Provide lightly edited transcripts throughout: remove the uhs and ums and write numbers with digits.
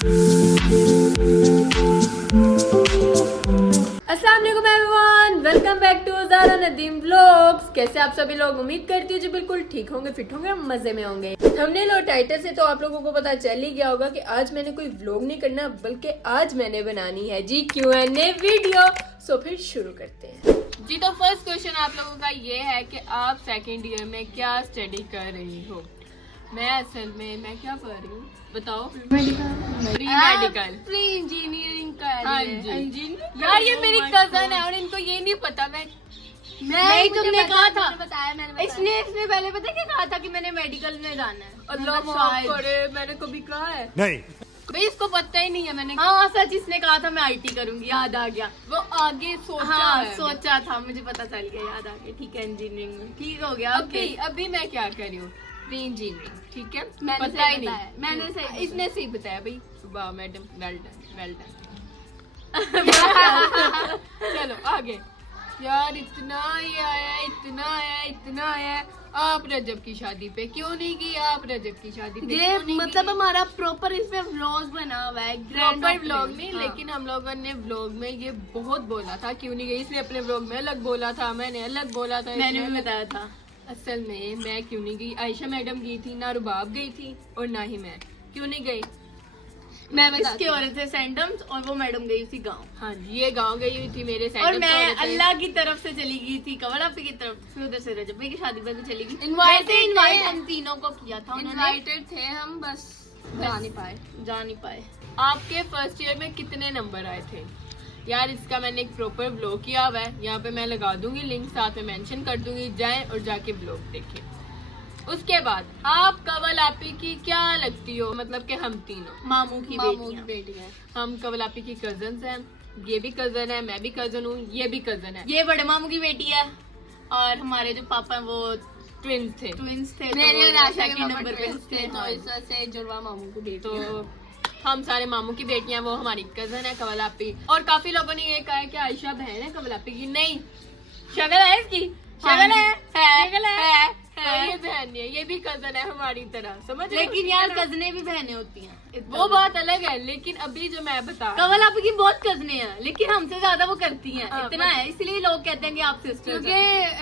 अस्सलाम वालेकुम everyone, welcome back to Zara Nadeem vlogs. कैसे आप सभी लोग? उम्मीद करती हूँ जी बिल्कुल ठीक होंगे, फिट होंगे, मजे में होंगे। थंबनेल और टाइटल से तो आप लोगों को पता चल ही गया होगा कि आज मैंने कोई व्लॉग नहीं करना, बल्कि आज मैंने बनानी है जी Q&A वीडियो। सो फिर शुरू करते हैं जी। तो फर्स्ट क्वेश्चन आप लोगों का ये है कि आप सेकेंड ईयर में क्या स्टडी कर रही हो? मैं असल में मैं क्या कर रही हूँ बताओ? मेडिकल प्री इंजीनियरिंग का हाँ जी। यार ये मेरी कजन है और इनको ये नहीं पता। नहीं तुमने कहा था, बताया इसने पहले पता क्या कहा था कि मैंने मेडिकल में जाना है। अल्लाह माफ करे, मैंने कभी कहा है? नहीं भाई इसको पता ही नहीं है। मैंने हाँ सच, इसने कहा था मैं आईटी करूंगी, याद आ गया। वो आगे सोचा हाँ है। सोचा था, मुझे पता चल गया, याद आ गया। ठीक है, इंजीनियरिंग में ठीक हो गया। अभी मैं क्या कर रही हूँ? Pre engineering. ठीक है, मैंने पता ही सही नहीं। बताया, मैंने सही इसने सही बताया भाई। वाह मैडम, वेल डन। चलो आगे। यार इतना आया। आप रजब की शादी पे क्यों नहीं गई? आप रजब की शादी पे ये क्यों नहीं मतलब गई? हमारा प्रॉपर इस पे व्लॉग बना हुआ है, प्रॉपर व्लॉग नहीं, हाँ। लेकिन हम लोगों ने व्लॉग में ये बहुत बोला था क्यों नहीं गई। इसने अपने व्लॉग में अलग बोला था, मैंने अलग बोला था। मैंने इसने भी अलग- बताया था। असल में मैं क्यों नहीं गई? आयशा मैडम गई थी, ना रुबाब गई थी और ना ही मैं। क्यों नहीं गई? मैं इसके हो रहे थे सेंटम्स और वो मैडम गई थी गाँव। हाँ जी, ये गांव गई हुई थी मेरे और सेंटर मैं अल्लाह की तरफ से चली गई थी, कवल आपी की तरफ, फिर उधर से रजब भाई की शादी पर भी चली गई। Invited इनवाइट थे। हम तीनों को किया था उन्होंने, इनवाइटेड थे हम, बस जा नहीं पाए। आपके फर्स्ट ईयर में कितने नंबर आए थे? यार इसका मैंने एक प्रॉपर व्लॉग किया हुआ है, यहाँ पे मैं लगा दूंगी लिंक, साथ में मेंशन कर दूंगी, जाएं और जाके व्लॉग देखें। उसके बाद आप कवल आपी की क्या लगती हो? मतलब कि हम तीनों मामू की बेटियां। हम कवल आपी की कजन्स हैं। ये भी कजन है, मैं भी कजन हूँ, ये भी कजन है। ये बड़े मामू की बेटी है और हमारे जो पापा हैं वो ट्विंस थे। ट्विंस थे। मेरे और आशा के सेकंड पापा नंबर पे twins थे, तो इस वजह से जुड़वा मामू की बेटी। तो हम सारे मामू की बेटियां, वो हमारी कजन है कवल आपी। और काफी लोगों ने ये कहा है कि आयशा बहन है कवल आपी की। नहीं, शक्ल है इसकी, शक्ल है। ये बहन नहीं है, ये भी कजन है हमारी तरह, समझ रहे हो? लेकिन यार कजने भी बहनें होती हैं, वो बात अलग है। लेकिन अभी जो मैं बता कवल आपी की बहुत कजने हैं, लेकिन हमसे ज्यादा वो करती हैं। हाँ, इतना है, इसलिए लोग कहते हैं कि आप सिस्टर्स क्योंकि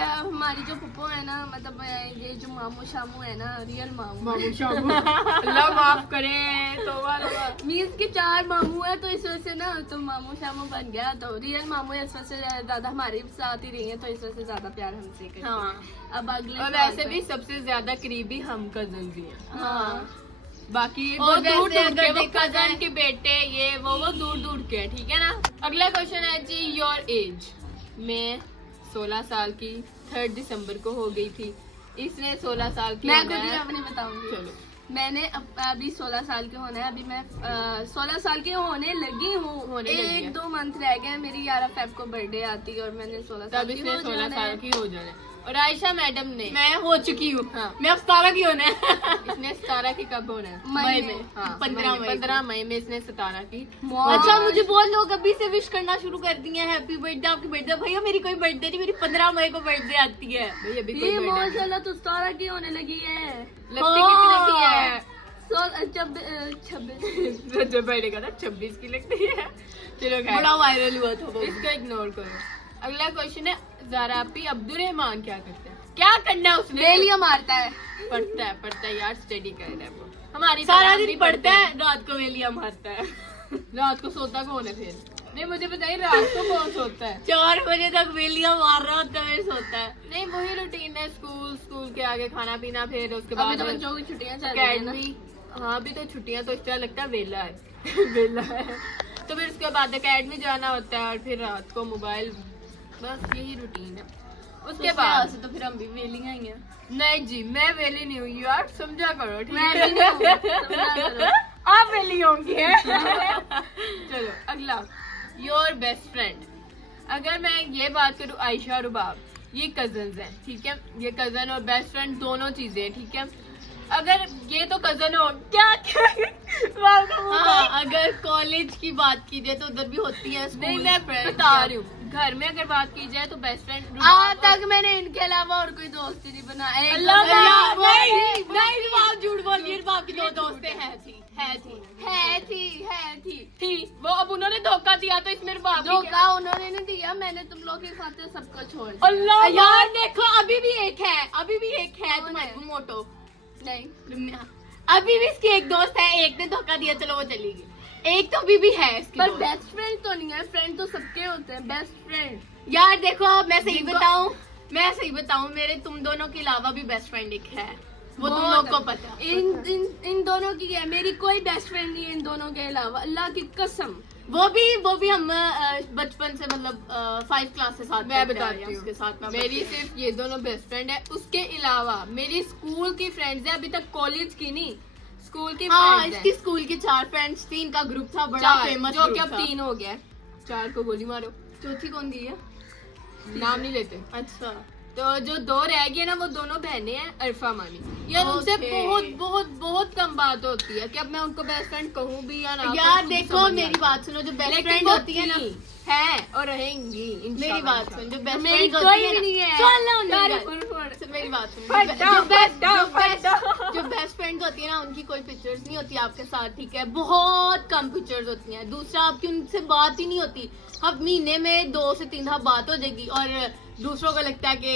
हमारी जो पुप्पो है ना, मतलब ये जो मामू शामू है ना, रियल मामू शामू अल्लाह माफ करे। तो मीन्स के 4 मामू है, तो इस वजह से ना तो मामू शामू बन गया। तो रियल मामू इस वजह से ज्यादा हमारे साथ ही रही है, तो इस वजह से ज्यादा प्यार हमसे करते हैं। हाँ, अब अगले और सवाल वैसे पे- भी सबसे ज्यादा करीबी हम कजन ही हैं। हाँ बाकी और वो दूर वैसे दूर के, अगर वो देखा जाए- कजन के बेटे, ये वो दूर दूर के हैं, ठीक है ना। अगला क्वेश्चन है जी, योर एज। मैं 16 साल की 3 दिसंबर को हो गई थी। इसने 16 साल की मैं होना खुद ही है। अपनी बताऊंगी। चलो, मैंने अभी 16 साल के होना है। अभी मैं 16 साल की होने लगी हूँ। होने लगी है। 1-2 मंथ रह गए। मेरी 11 फेब को बर्थडे आती है और मैंने 16 साल तब की इसने हो 16 जाना साल है। की हो जाना है। और आयशा मैडम ने मैं हो चुकी हूँ। हाँ। मैं अब 17 की होना है। इसने 17 की कब होना है? मई में। हाँ, 15 मई में इसने 17 की। अच्छा, मुझे बहुत लोग अभी से विश करना शुरू कर दिए हैं, हैप्पी बर्थडे, आपकी बर्थडे। भैया मेरी कोई बर्थडे नहीं, मेरी 15 मई को बर्थडे आती है। भाई अभी कोई ये birthday नहीं। माशाल्लाह तो 17 की होने लगी है। लगती कितने की है? 26 जो बर्थडे का था 26 की लगती है। चलो खैर, बड़ा वायरल हुआ था वो। इसको इग्नोर करो। अगला क्वेश्चन है, ज़ारा आपी अब्दुल रहमान क्या करते हैं? क्या करना है उसने? बेलिया मारता है। पढ़ता है यार, स्टडी कर रहा है वो। हमारी सारा तरह हम दिन भी पढ़ता है, रात को वेलिया मारता है। रात को सोता कौन है फिर? नहीं मुझे बताइए, रात को कौन सोता है? 4 बजे तक वेलिया मार रहा होता है, फिर सोता है। नहीं वही रूटीन है, स्कूल के आगे खाना पीना, फिर उसके अभी बाद तो बच्चों की छुट्टियां चल रही है ना। अकेडमी। हाँ अभी तो छुट्टियां, तो इस तरह लगता है वेला है वेला है। तो फिर उसके बाद अकेडमी जाना होता है और फिर रात को मोबाइल, बस यही रूटीन है। उसके बाद से तो फिर हम भी वेलियां ही हैं। नहीं जी, मैं वेली नहीं हुई यार, समझा करो ठीक मैं है। भी नहीं हूँ, समझा करो। आप वेली होंगी चलो अगला, योर बेस्ट फ्रेंड। अगर मैं ये बात करूँ, आयशा और रुबाब ये कजन्स हैं, ठीक है। ये कजन और बेस्ट फ्रेंड दोनों चीजें हैं, ठीक है। अगर ये तो कजन हो क्या, हाँ, अगर कॉलेज की बात की जाए तो उधर भी होती है नहीं school मैं friends बता या- रही हूँ, घर में अगर बात की जाए तो बेस्ट फ्रेंड आज तक मैंने इनके अलावा और कोई दोस्त ही नहीं बनाया। एक अल्लाह दो यार, दोस्त नहीं बनाए। नहीं रुबाब झूठ बोल रही है। रुबाब की 2 दोस्तें हैं थी। थी। वो अब उन्होंने धोखा दिया तो इसमें रुबाब की क्या- धोखा उन्होंने नहीं दिया, मैंने तुम लोग की खातिर सबको छोड़ दिया। अल्लाह यार देखो अभी भी एक है कौन तुम्हारे है? मोटो। नहीं, अभी भी इसकी एक दोस्त है, एक ने धोखा दिया, चलो वो चली गई। एक तो अभी भी है इसकी पर दोस्त। बेस्ट फ्रेंड तो नहीं है, फ्रेंड तो सबके होते हैं, बेस्ट फ्रेंड। यार देखो मैं सही जिनको- बताऊं मेरे तुम दोनों के अलावा भी बेस्ट फ्रेंड एक है, वो तुम बहुत लोग को पता है। इन दोनों की है, मेरी कोई बेस्ट फ्रेंड नहीं है इन दोनों के अलावा, अल्लाह की कसम। वो भी हम बचपन से मतलब 5 क्लास से साथ मैं पढ़ते आ रहे बताती हैं, हूँ उसके साथ में मेरी सिर्फ ये दोनों बेस्ट फ्रेंड है। उसके अलावा मेरी स्कूल की फ्रेंड्स है, अभी तक कॉलेज की नहीं, स्कूल की हाँ फ्रेंड्स इसकी स्कूल की 4 फ्रेंड्स थी, इनका ग्रुप था बड़ा चार, फेमस, जो कि अब 3 हो गया है। 4 को गोली मारो, चौथी कौन गई है? नाम नहीं लेते। अच्छा तो जो 2 रह गए ना, वो दोनों बहनें हैं, अरफा मानी। यार उनसे Okay. बहुत बहुत बहुत कम बात होती है कि अब मैं उनको बेस्ट फ्रेंड कहूँ भी या ना कहूँ, यार खुद ही देखो समझ नहीं मेरी आता। बात सुनो, जो बेस्ट लेकिन फ्रेंड वो होती है ना, थी, है और रहेंगी मेरी इंशाल्लाह। बात सुन, जो बेस्ट मेरी फ्रेंड कोई होती है भी ना, नहीं है। सुन लो यार, मेरी बात सुन, फटा, फटा। जो बेस्ट फ्रेंड्स होती है ना, उनकी कोई पिक्चर्स नहीं होती आपके साथ, ठीक है, बहुत कम पिक्चर्स होती हैं। दूसरा आपकी उनसे बात ही नहीं होती, अब महीने में 2 से 3 दफा बात हो जाएगी, और दूसरों को लगता है कि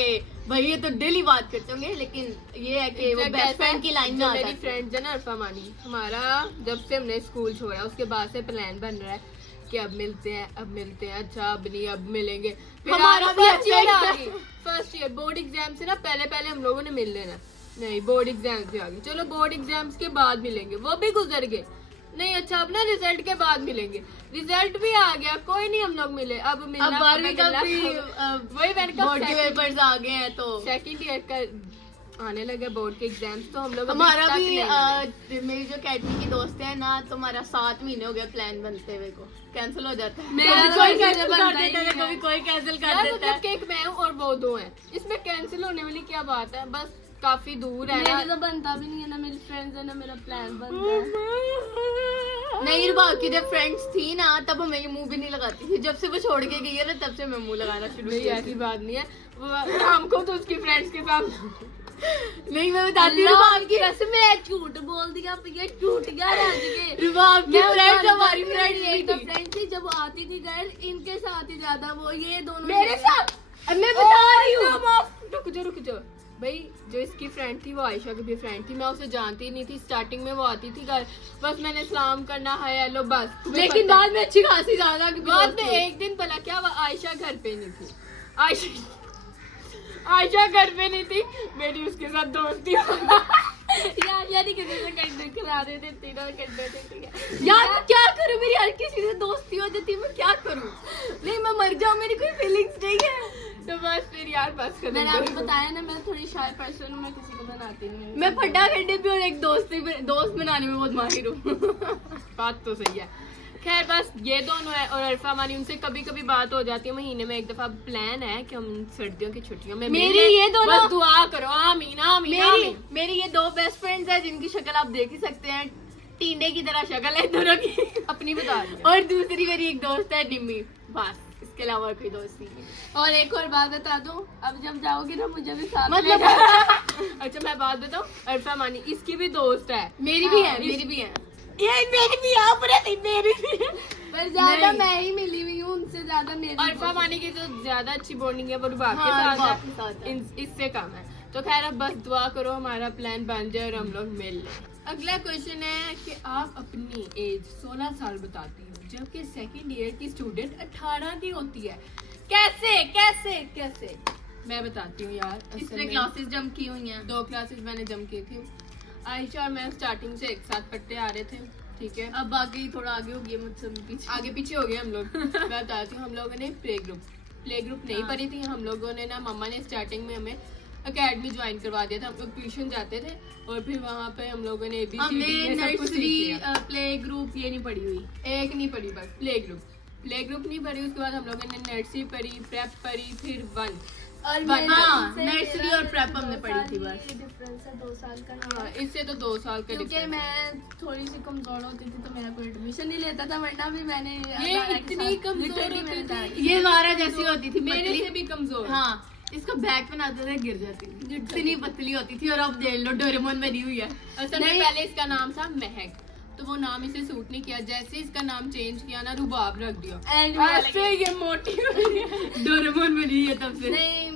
भाई ये तो डेली बात करते होंगे, लेकिन ये है कि वो बेस्ट फ्रेंड की लाइन में जो आता मेरी है। फ्रेंड्स है ना अरफा मानी, हमारा जब से हमने स्कूल छोड़ा उसके बाद से प्लान बन रहा है कि अब मिलते हैं। अच्छा अब नहीं, अब मिलेंगे। फिर हमारा भी फर्स्ट अच्छा ईयर ही आ है। गई, फर्स्ट ईयर बोर्ड एग्जाम से ना पहले हम लोगों ने मिल लेना, नहीं बोर्ड एग्जाम से आ गए, चलो बोर्ड एग्जाम्स के बाद मिलेंगे, वो भी गुजर गए। नहीं अच्छा अब ना रिजल्ट के बाद मिलेंगे, रिजल्ट भी आ गया, कोई नहीं हम लोग मिले। अब मिलना अब 12वीं का भी वही मैंने कहा बोर्ड के पेपर्स आ गए हैं, तो सेकंड ईयर का आने लगे बोर्ड के एग्जाम्स, तो हम लोग अभी हमारा तक भी नहीं मिले। मेरी जो अकेडमी की दोस्त है ना, तुम्हारा 7 महीने हो गए प्लान बनते हुए को, कैंसिल हो जाता है। मेरा कभी तो कोई कैंसिल कैंसिल बनता कर ही देता है, नहीं है। कभी कोई कैंसिल कर यार देता मतलब है। कि एक मैं हूँ और वो 2 हैं, इसमें कैंसिल होने वाली क्या बात है, बस काफी दूर है मेरे ना। तो बनता भी नहीं है ना, मेरी फ्रेंड्स है ना, मेरा प्लान बनता है। नहीं रुबाब की जब फ्रेंड्स थी ना, तब मैं ये मुंह भी नहीं लगाती थी, जब से वो छोड़ के गई है ना, तब से मैं मुंह लगाना शुरू नहीं किया। ऐसी बात नहीं है, वो हमको तो उसकी फ्रेंड्स के साथ नहीं मैं बताती हूँ, अल्लाह रुबाब की कसम, मैं झूठ बोल दिया, ये टूट गया राज के। रुबाब की मैं फ्रेंड्स हमारी फ्रेंड्स यही नहीं तो थी। फ्रेंड थी, जब आती थी घर इनके साथ ही ज्यादा, वो ये दोनों मेरे थे। साथ मैं बता रही हूँ। रुक जाओ भाई, जो इसकी फ्रेंड थी वो आयशा की भी फ्रेंड थी, मैं उसे जानती नहीं थी। स्टार्टिंग में वो आती थी घर, बस मैंने सलाम करना है हेलो बस, तुम्हें लेकिन पता है। बाद में अच्छी खासी ज्यादा बाद में एक दिन भला क्या वो आयशा घर पे नहीं थी, आयशा घर पे नहीं थी, मेरी उसके साथ दोस्ती यार किसी से कंटे खिला देते, तीनों कंटे देते। यार मैं क्या करूं, मेरी हर किसी से दोस्ती हो जाती है, मैं क्या करूं? नहीं मैं मर जाऊं, मेरी कोई फीलिंग्स नहीं है। तो बस फिर यार बस कर मैंने आपको बताया ना, मैं थोड़ी शाय पर्सन हूँ, मैं किसी को बनाती नहीं हूँ। मैं फटा खड्डे भी और एक दोस्त बनाने में बहुत माहिर हूँ। बात तो सही है। खैर बस ये दोनों है और अरफा मानी, उनसे कभी कभी बात हो जाती है, महीने में एक दफा प्लान है कि हम सर्दियों की छुट्टियों में मेरी मिलें। ये दोनों- बस दुआ करो, आमीन आमीन आमीन। मेरी ये 2 बेस्ट फ्रेंड्स हैं जिनकी शक्ल आप देख ही सकते हैं, टींडे की तरह शक्ल है दोनों की। अपनी बता रही है। और दूसरी मेरी एक दोस्त है निम्मी, बस इसके अलावा और कोई दोस्त नहीं है। और एक और बात बता दूं, अब जब जाओगी ना मुझे भी साथ मतलब ले जाना। अच्छा मैं बात बताऊँ, अरफा मानी इसकी भी दोस्त है, मेरी भी है, हाँ, मेरी भी है, ये मेरी भी है, अपने नहीं मेरी भी है। पर ज्यादा नहीं। मैं ही मिली हुई हूँ उनसे, ज्यादा मेरी अरफा मानी की जो ज्यादा अच्छी बॉन्डिंग है वो रुबाब के हाँ, साथ रुबाब है, के साथ है। इससे कम है। तो खैर अब बस दुआ करो हमारा प्लान बन जाए और हम लोग मिल लें। अगला क्वेश्चन है कि आप अपनी एज 16 साल बताती हो, जबकि सेकंड ईयर की स्टूडेंट 18 की होती है। कैसे कैसे कैसे? मैं बताती हूँ यार, असल इसने में क्लासेस जम की हुई हैं। 2 क्लासेस मैंने जम की थी। आयशा और मैं स्टार्टिंग से एक साथ पढ़ते आ रहे थे, ठीक है। अब बाकी थोड़ा आगे हो गया मुझसे पीछे। आगे पीछे हो गए हम लोग। मैं बताती हूँ, हम लोगों ने प्ले ग्रुप नहीं हाँ। पढ़ी थी हम लोगों ने ना, मम्मा ने स्टार्टिंग में हमें एकेडमी ज्वाइन करवा दिया था, हम लोग ट्यूशन जाते थे और फिर वहाँ पे हम लोगों ने हमने ABCD ये सब कुछ सीख नर्सरी लिया। प्ले ग्रुप ये नहीं पढ़ी हुई। एक नहीं पढ़ी, बस प्ले ग्रुप। प्ले ग्रुप नहीं पढ़ी, उसके बाद हम लोगों ने नर्सरी पढ़ी, प्रेप पढ़ी, फिर 1 और हाँ, नर्सरी और प्रेप हमने पढ़ी थी बस। डिफरेंस है 2 साल का। हाँ, इससे तो 2 साल का क्योंकि difference है। मैं थोड़ी सी कमजोर होती थी तो मेरा कोई एडमिशन नहीं लेता था, वरना भी मैंने ये इतनी कमजोर होती थी, ये हमारा जैसी होती थी, मेरे पतली। से भी कमजोर। हाँ, इसको बैग पे नाते थे गिर जाती थी, इतनी पतली होती थी। और अब देख लो डोरेमोन बनी हुई है। असल में पहले इसका नाम था महक, तो वो नाम इसे सूट नहीं किया, जैसे इसका नाम चेंज किया ना रुबाब रख दिया, एंड ऐसे ये मोटी डोरेमोन बनी है तब से। नहीं,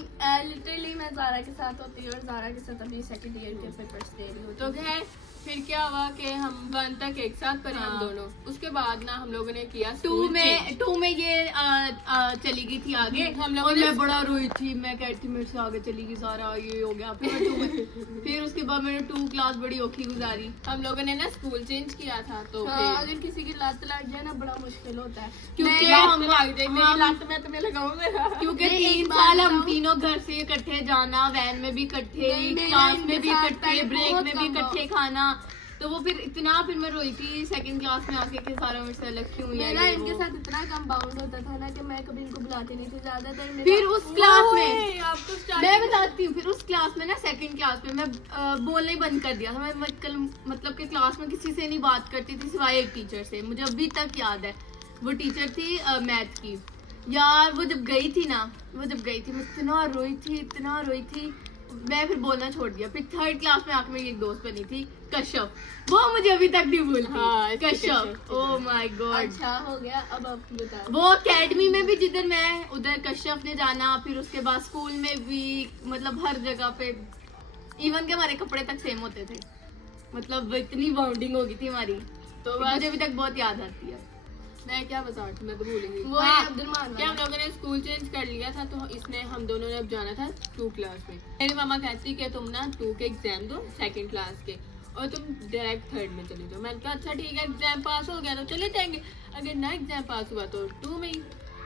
लिटरली मैं ज़ारा के साथ होती हूँ और ज़ारा के साथ अभी सेकंड ईयर के पेपर्स दे रही हूँ। तो खैर फिर क्या हुआ कि हम 1 तक एक साथ पढ़े हम हाँ। दोनों। उसके बाद ना हम लोगों ने किया 2 स्कूल में change। 2 में ये चली गई थी आगे, हम लोगों और ने मैं बड़ा रोई थी, मैं कहती थी मेरे से आगे चली गई सारा, ये हो गया। फिर मैं 2 में फिर उसके बाद मैंने 2 क्लास बड़ी औखी गुजारी। हम लोगों ने ना स्कूल चेंज किया था, तो हाँ, फिर अगर किसी की लत लग जाए ना बड़ा मुश्किल होता है। क्योंकि लत हम लग जाए, मेरी हम- लत मैं तुम्हें लगाऊंगा। क्योंकि नहीं, 3 एक बात साल हम बताऊं? तीनों घर से इकट्ठे जाना, वैन में भी इकट्ठे, नहीं, मेरा क्लास में इनके भी साथ इकट्ठे, पहले ब्रेक बहुत में भी कम इकट्ठे खाना, तो वो फिर इतना फिर मैं रोई थी सेकंड क्लास में आके कि सारा मेरे से अलग क्यों हुई है मेरा ये इनके वो। साथ इतना कम बाउंड होता था ना कि मैं कभी इनको बुलाती नहीं थी ज्यादातर। फिर उस क्लास में आपको मैं स्टार्टिंग बताती हूँ, फिर उस क्लास में ना सेकंड क्लास में मैं बोलना ही बंद कर दिया था। मैं मतलब कि क्लास में किसी से नहीं बात करती थी सिवाय एक टीचर से। मुझे अभी तक याद है, वो टीचर थी मैथ की। यार वो जब गई थी मैं इतना रोई थी, मैं फिर बोलना छोड़ दिया। फिर 3rd क्लास में आके मेरी एक दोस्त बनी थी कश्यप, वो मुझे अभी तक नहीं भूलती। हाँ, इसकी Kashyap, Kashyap. Oh my God. अच्छा हो गया। अब आप बताओ। वो एकेडमी में भी जिधर मैं उधर कश्यप ने जाना, फिर उसके बाद स्कूल में भी, मतलब हर जगह पे, इवन के हमारे कपड़े तक सेम होते थे। मतलब इतनी बाउंडिंग हो गई थी हमारी, तो मुझे बस अभी तक बहुत याद आती है। मैं क्या बता रही थी, मैं तो भूल गई। वो है हाँ, अब्दुलमान क्या हम लोगों ने स्कूल चेंज कर लिया था, तो इसने हम दोनों ने अब जाना था 2 क्लास में। मेरी मामा कहती कि तुम ना 2 के एग्जाम दो 2nd क्लास के, और तुम डायरेक्ट 3rd में चले जाओ। मैंने कहा अच्छा ठीक है, एग्जाम पास हो गया तो चले जाएंगे, अगर ना एग्जाम पास हुआ तो 2 में ही।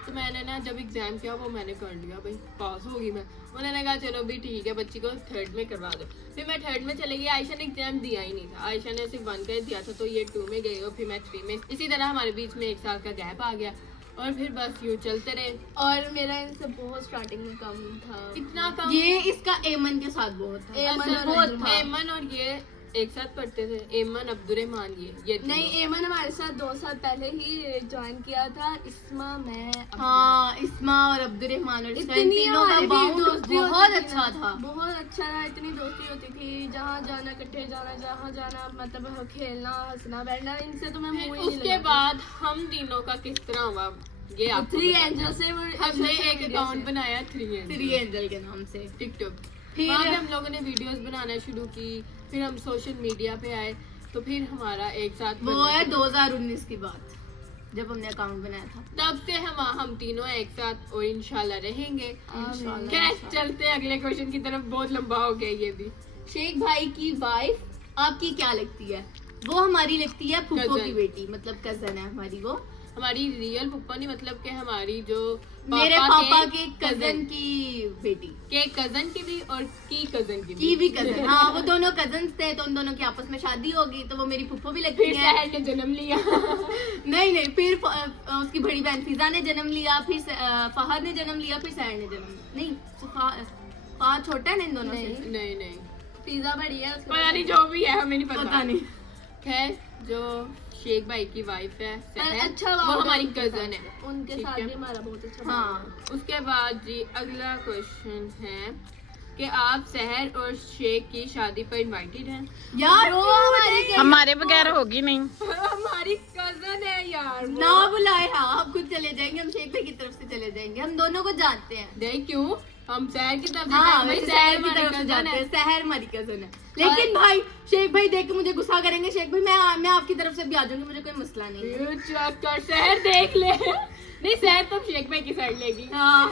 तो मैंने ना जब एग्जाम किया वो मैंने कर लिया, भाई पास हो गई मैं। उन्होंने कहा चलो भी ठीक है, बच्ची को 3rd में करवा दो। फिर मैं 3rd में चली गई। आयशा ने एग्जाम दिया ही नहीं था, आयशा ने सिर्फ 1 का ही दिया था, तो ये 2 में गई और फिर मैं 3 में। इसी तरह हमारे बीच में 1 साल का गैप आ गया, और फिर बस यूँ चलते रहे। और मेरा इनसे बहुत स्टार्टिंग में कम था। इतना कम ये इसका एमन के साथ बहुत था। एमन असल और बहुत अब्दुल था। एमन और ये एक साथ पढ़ते थे, एमन अब्दुलरहमान ये नहीं, एमन हमारे साथ 2 साल पहले ही ज्वाइन किया था। इस्मा, मैं, अब्दुल। हाँ, इस्मा और अब्दुलरहमान और इसका इन इतनी तीनों का हमारी बाउंड दोस्ती बहुत होती थी अच्छा ना, था। बहुत अच्छा था। इतनी दोस्ती होती थी, जहाँ जाना इकट्ठे जाना, जहाँ जाना मतलब खेलना, हंसना बैठना। इनसे तो मैं मुंह ही नहीं उसके लगाती। बाद हम तीनों का किस तरह हुआ ये आपको 3 बताते हैं। एंजल से हमने एक अकाउंट बनाया 3 एंजल के नाम से। टिकटॉक। फिर वहाँ पे हम लोगों ने वीडियोस बनाना शुरू की, फिर हम सोशल मीडिया पे आए, तो फिर हमारा एक साथ वो बनना है शुरू। 2019 की बात, जब हमने अकाउंट बनाया था। तब से हम तीनों एक साथ और इंशाल्लाह रहेंगे। इंशाल्लाह, खैर इंशाल्लाह। चलते हैं अगले क्वेश्चन की तरफ, बहुत लंबा हो गया ये भी। शेख भाई की वाइफ आपकी क्या लगती है? वो हमारी लगती है फूफो Cousin। की बेटी, मतलब कजन है हमारी वो। हमारी रियल पप्पा नहीं, मतलब कि हमारी जो मेरे पापा के कजन की बेटी के कजन की भी और की कजन की की भी कजन। हाँ, वो दोनों कजन्स थे, तो उन दोनों की आपस में शादी होगी, तो वो मेरी फूफो भी लगती फिर है। सहर ने जन्म लिया। नहीं, फिर उसकी बड़ी बहन फिजा ने जन्म लिया, फिर फहद ने जन्म लिया, फिर सहर ने जन्म लिया। नहीं, फहद छोटा है ना इन दोनों से। नहीं पिज्जा बड़ी है उसके पता बाद। नहीं, जो भी है हमें नहीं पता नहीं। खैर जो शेख भाई की वाइफ है पर सहर, अच्छा वो बात हमारी उनके कजन साथ। है। उनके ठीक साथ है। भी हमारा बहुत अच्छा हाँ, उसके बाद जी अगला क्वेश्चन है कि आप सहर और शेख की शादी पर इनवाइटेड हैं। यार वो क्यों हमारे नहीं? हमारे बगैर होगी नहीं। हमारी कजन है यार वो। ना बुलाए। हाँ, हम खुद चले जाएंगे, हम शेख भाई की तरफ से चले जाएंगे, हम दोनों को जानते हैं। नहीं क्यों, हम सहर की तरफ से हाँ, जाएंगे, वैसे सहर सहर की हमारी तरफ से cousin जाते है। हैं, सहर हमारी कजन है। लेकिन भाई शेख भाई देख के मुझे गुस्सा करेंगे। शेख भाई मैं आपकी तरफ से भी आ जाऊंगी, मुझे कोई मसला नहीं है। ये चेक कर, सहर देख ले। नहीं सहर तो शेख भाई की साइड लेगी। हाँ,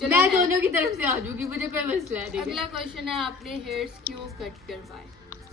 चलो मैं है। दोनों की तरफ से आ जाऊंगी, मुझे कोई मसला नहीं है। अगला क्वेश्चन है, आपने हेयर्स क्यों कट करवाए?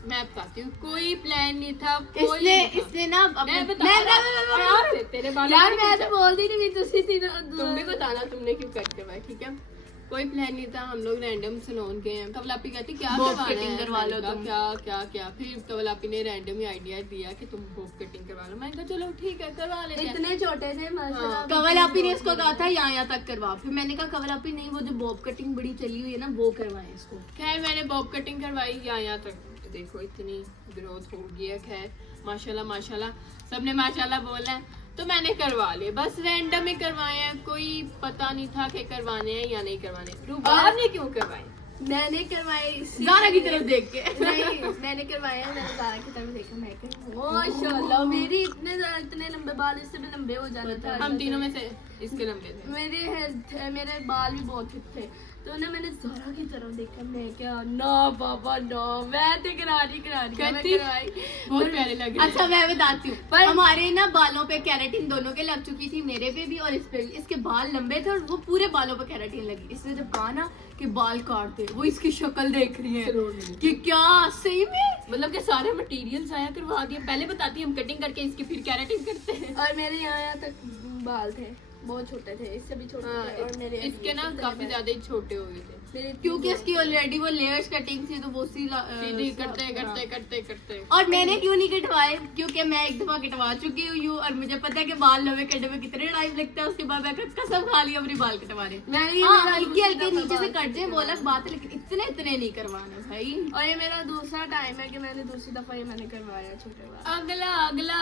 मैं बताती हूँ, कोई प्लान नहीं था, कोई नहीं था। इसने ना अपने- मैं बता मैं- रहा मैं- हूँ। आराम से, तेरे बारे यार में मैं पूछा। तो बोल दी नहीं, तुसी तीनों तुम भी बताना तुमने क्यों कट करवाए, ठीक है? कोई प्लान नहीं था, हम लोग रैंडम सैलून गए हैं। कवलापी कहती क्या Bob करवाना cutting है, करवा लो मैंने कहा, तुम। क्या क्या क्या। फिर कवलापी ने रैंडम ही आइडिया दिया कि तुम बॉब कटिंग करवा लो। मैंने कहा चलो ठीक है करवा लेते हैं। इतने छोटे थे माशाल्लाह। कवल आपी ने इसको कहा था यहाँ तक करवा, फिर मैंने कहा कवल आपी नहीं, वो जो बॉब कटिंग बड़ी चली हुई है ना वो करवाएं इसको। खैर मैंने बॉब कटिंग करवाई यहाँ तक, देखो इतनी ग्रोथ हो गई है। खैर माशाल्लाह माशाल्लाह, सबने माशाल्लाह बोला है तो मैंने करवा लिए, बस रैंडम ही करवाए हैं, कोई पता नहीं था कि करवाने हैं या नहीं करवाने। रूबा आपने क्यों करवाए? मैंने करवाए ज़ारा की तरफ देख के। नहीं मैंने करवाया, मैंने ज़ारा की तरफ देखा, मैं कही माशाल्लाह मेरी इतने लंबे बाल, इससे भी लंबे हो जाने थे। हम तीनों में से इसके लंबे थे। मेरे बाल भी बहुत थिक थे, तो ना मैंने ज़ारा की तरफ देखा, मैं क्या ना बाबा ना, मैं तो करारी मैं करवाई, बहुत प्यारे लगे। अच्छा मैं बताती हूँ, पर- हमारे ना बालों पे केराटिन दोनों के लग चुकी थी, मेरे पे भी और इस पे भी। इसके बाल लंबे थे और वो पूरे बालों पे केराटिन लगी। इसने जब कहा ना कि बाल काट दे, वो इसकी शक्ल देख रही है कि क्या सही में, मतलब कि सारे मटेरियल्स आया करवा दिए। पहले बताती हम कटिंग करके इसकी फिर केराटिन करते हैं। और मेरे यहाँ तक बाल थे, बहुत छोटे थे, इससे भी छोटे थे। और मेरे इसके ना काफी ज्यादा ही छोटे हो गए थे मेरे क्योंकि इसकी ऑलरेडी वो लेयर्स कटिंग थी, तो वो सीधी करते। और मैंने क्यों नहीं कटवाए, क्योंकि मैं एक दफा कटवा चुकी हुई हूँ और मुझे पता है कि बाल नवे कटने में कितने टाइम लगता है। उसके बाद मैं कसम खा ली अपनी बाल कटवाने। हल्के हल्के नीचे से कट जाए वो अलग बात है, लेकिन इतने नहीं करवाने भाई। और ये मेरा दूसरा टाइम है कि मैंने दूसरी दफा ये मैंने करवाया छोटे बाल। अगला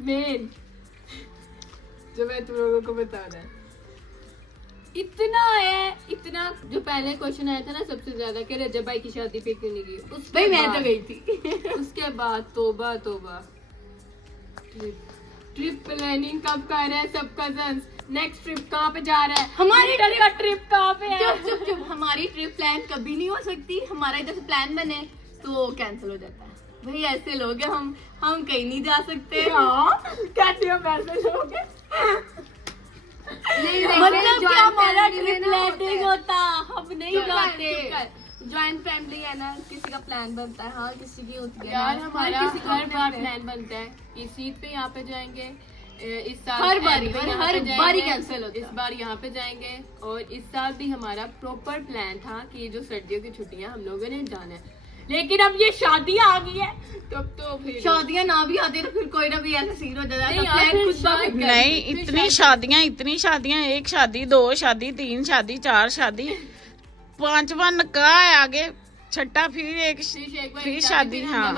मेन जो मैं तुम लोगों को बताना है, इतना जो पहले क्वेश्चन आया था ना सबसे ज्यादा कि रजब भाई की शादी पे क्यों नहीं गई, उस भाई मैं तो गई थी। उसके बाद तोबा ट्रिप प्लानिंग कब कर रहे हैं सब कजन्स, नेक्स्ट ट्रिप कहाँ पे जा रहा है, हमारी ट्रिप कहाँ पे है? चुप हमारी ट्रिप प्लान कभी नहीं हो सकती। हमारा इधर से प्लान बने तो कैंसिल हो जाता है। भाई ऐसे लोग हैं हम कहीं नहीं जा सकते। कहते हो ऐसे लोग हैं? मतलब क्या हमारा ट्रिप प्लानिंग होता, हम नहीं जाते। ज्वाइंट फैमिली है ना, किसी का प्लान बनता है, हाँ किसी की होती है यार ना, हमारा किसी का हर बार plan प्लान बनता है। इस ईद पे यहाँ पे जाएंगे, इस साल हर बारी, end पे यहाँ हर पे जाएंगे, बारी cancel होता है। इस बार यहाँ पे जाएंगे। और इस साल भी हमारा प्रॉपर प्लान था कि जो सर्दियों की छुट्टियां हम लोगों ने जाना है, लेकिन अब ये शादियां आ गई है तब तो फिर शादियां ना भी आती तो फिर कोई ना भी ऐसा सीन हो जाता है। नहीं, इतनी शादियां, एक शादी, 2 शादी, 3 शादी, 4 शादी, 5वां निकाह है आगे, छठा फिर एक फिर शादी। हाँ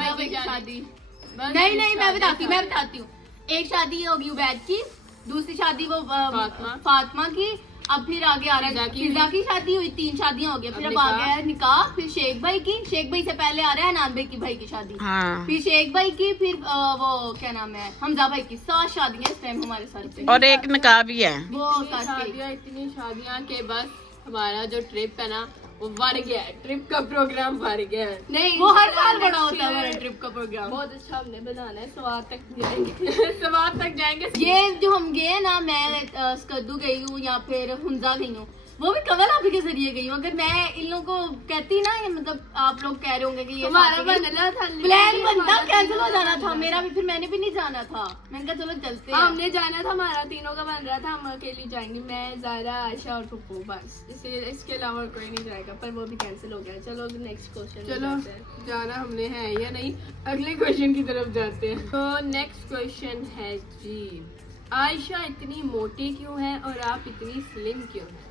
नहीं मैं बताती हूँ। एक शादी होगी उबैद की, दूसरी शादी वो फातिमा की, अब फिर आगे आ रहा है फिजा की शादी हुई, 3 शादियां हो गई। फिर अब आ गया है निकाह, फिर शेख भाई की, शेख भाई से पहले आ रहा है अनान भाई की भाई की शादी, हाँ। फिर शेख भाई की, फिर वो क्या नाम है हमजा भाई की। 7 शादियां इस टाइम हमारे सर पे, और एक निकाह भी है। वो इतनी शादियां के बस हमारा जो ट्रिप है ना वो बढ़ गया है, ट्रिप का प्रोग्राम बढ़ गया है। नहीं, वो हर साल बड़ा होता है हमारा ट्रिप का प्रोग्राम। बहुत अच्छा हमने बनाना है, स्वाद तक जाएंगे। समाज तक जाएंगे। ये जो हम गए ना, मैं स्कद्दू गई हूँ या फिर हुंजा गई हूँ, वो भी कवल आप के जरिए गई हूँ। अगर मैं इन लोगों को कहती ना, मतलब आप लोग कह रहे होंगे कि ये हमारा बनना था, प्लान बनता, कैंसिल हो जाना था मेरा भी, फिर मैंने भी नहीं जाना था। मैंने कहा चलो चलते हैं। हमने जाना था, हमारा तीनों का बन रहा था, हम अकेली जाएंगे, मैं ज़ारा, आयशा और पप्पू, बस इसके अलावा कोई नहीं जाएगा, पर वो भी कैंसिल हो गया। चलो नेक्स्ट क्वेश्चन। चलो जाना हमने है या नहीं, अगले क्वेश्चन की तरफ जाते हैं। तो नेक्स्ट क्वेश्चन है जी, आयशा इतनी मोटी क्यों है और आप इतनी स्लिम क्यों हैं?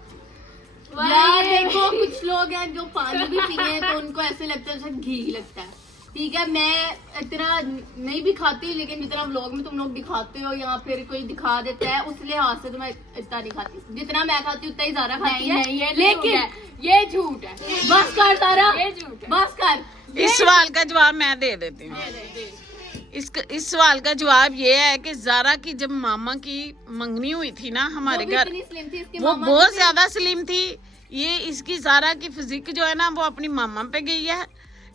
यार देखो कुछ लोग हैं जो पानी भी पिए तो उनको ऐसे लगता है जैसे घी लगता है। ठीक है, मैं इतना नहीं भी खाती, लेकिन जितना व्लॉग में तुम लोग दिखाते हो या फिर कोई दिखा देता है, उस लिहाज से तो मैं इतना नहीं खाती। जितना मैं खाती हूँ उतना ही ज़ारा खाती है। लेकिन ये झूठ है, बस कर ज़ारा, ये झूठ है, बस कर। इस सवाल का जवाब मैं दे देती हूँ। इस सवाल का जवाब ये है कि ज़ारा की जब मामा की मंगनी हुई थी ना हमारे घर, वो बहुत ज्यादा स्लिम थी। ये इसकी ज़ारा की फिजिक जो है ना वो अपनी मामा पे गई है।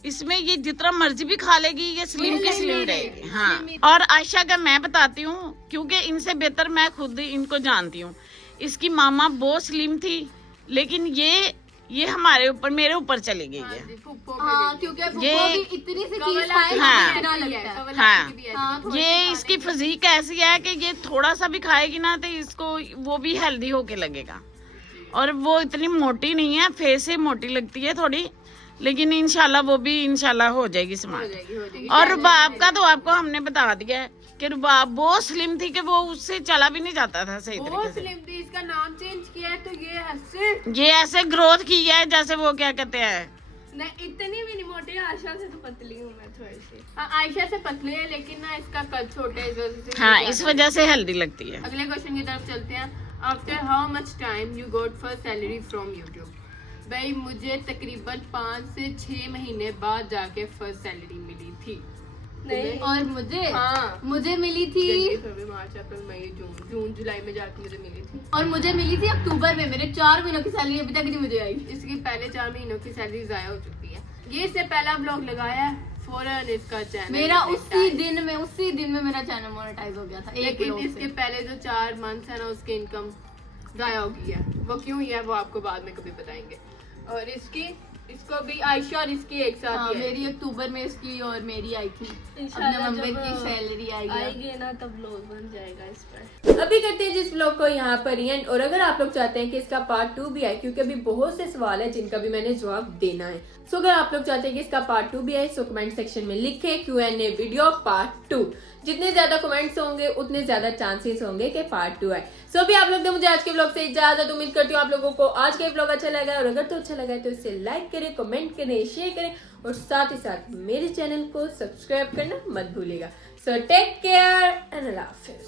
इसमें ये जितना मर्जी भी खा लेगी, ये स्लिम की स्लिम रहेगी। हाँ, और आयशा का मैं बताती हूँ क्योंकि इनसे बेहतर मैं खुद इनको जानती हूँ। इसकी मामा बहुत स्लिम थी, लेकिन ये हमारे ऊपर, मेरे ऊपर चली गई है। हाँ, क्योंकि ये इतनी सी चीज खाए, हाँ, इतना लगता है। हाँ, ये इसकी फिजिक ऐसी है कि ये थोड़ा सा भी खाएगी ना तो इसको वो भी हेल्दी होके लगेगा। और वो इतनी मोटी नहीं है, फेस से मोटी लगती है थोड़ी, लेकिन इंशाल्लाह वो भी इंशाल्लाह हो जाएगी स्मार्ट। और रुबाब का तो आपको हमने बता दिया है कि रुबाब बहुत स्लिम थी कि वो उससे चला भी नहीं जाता था सही तरीके से। स्लिम थी, इसका नाम चेंज किया है तो ये ऐसे ग्रोथ की है जैसे वो क्या कहते हैं, नहीं इतनी भी नहीं मोटी, आशा से तो पतली हूँ मैं थोड़ी सी। आयशा से पतले है, लेकिन ना इसका कद छोटा है, इस वजह से हाँ इस वजह से हेल्दी लगती है। अगले क्वेश्चन की तरफ चलते हैं। After how much time you got first salary from YouTube? भाई मुझे तकरीबन 5 से 6 महीने बाद जाके फर्स्ट सैलरी मिली थी। नहीं और मुझे मिली थी मार्च अप्रैल मई जून जुलाई में जाके मुझे मिली थी, और मुझे मिली थी अक्टूबर में। मेरे 4 महीनों की सैलरी अभी तक नहीं मुझे आई। इसके पहले 4 महीनों की सैलरी जाया हो चुकी है। ये इससे पहला ब्लॉग लगाया है, फौरन इसका चैनल मेरा उसी दिन में मेरा चैनल मोनेटाइज हो गया था। लेकिन इसके पहले जो 4 मंथ्स है ना, उसकी इनकम जाया हो गई है। वो क्यों हुई है वो आपको बाद में कभी बताएंगे। और इसको भी आयशा और इसकी एक साथ मेरी अक्टूबर में इसकी और मेरी आई थी। नवंबर की सैलरी आएगी ना तब व्लॉग बन जाएगा इस पर। अभी करते हैं जिस व्लॉग को यहाँ पर एंड। और अगर आप लोग चाहते हैं कि इसका पार्ट 2 भी आए, क्योंकि अभी बहुत से सवाल है जिनका भी मैंने जवाब देना है, सो अगर आप लोग चाहते हैं कि इसका पार्ट 2 भी आए, सो कमेंट सेक्शन में लिखे Q&A वीडियो पार्ट 2। जितने ज्यादा कमेंट्स होंगे उतने ज्यादा चांसेस होंगे कि पार्ट 2 आए। सो अभी आप लोग ने मुझे आज के व्लॉग से इजाजत। उम्मीद करती हूँ आप लोगों को आज का व्लॉग अच्छा लगा, और अगर तो अच्छा लगा है तो इसे लाइक करें, कमेंट करें, शेयर करें, और साथ ही साथ मेरे चैनल को सब्सक्राइब करना मत भूलिएगा। सो टेक केयर एंड अल्लाह हाफिज।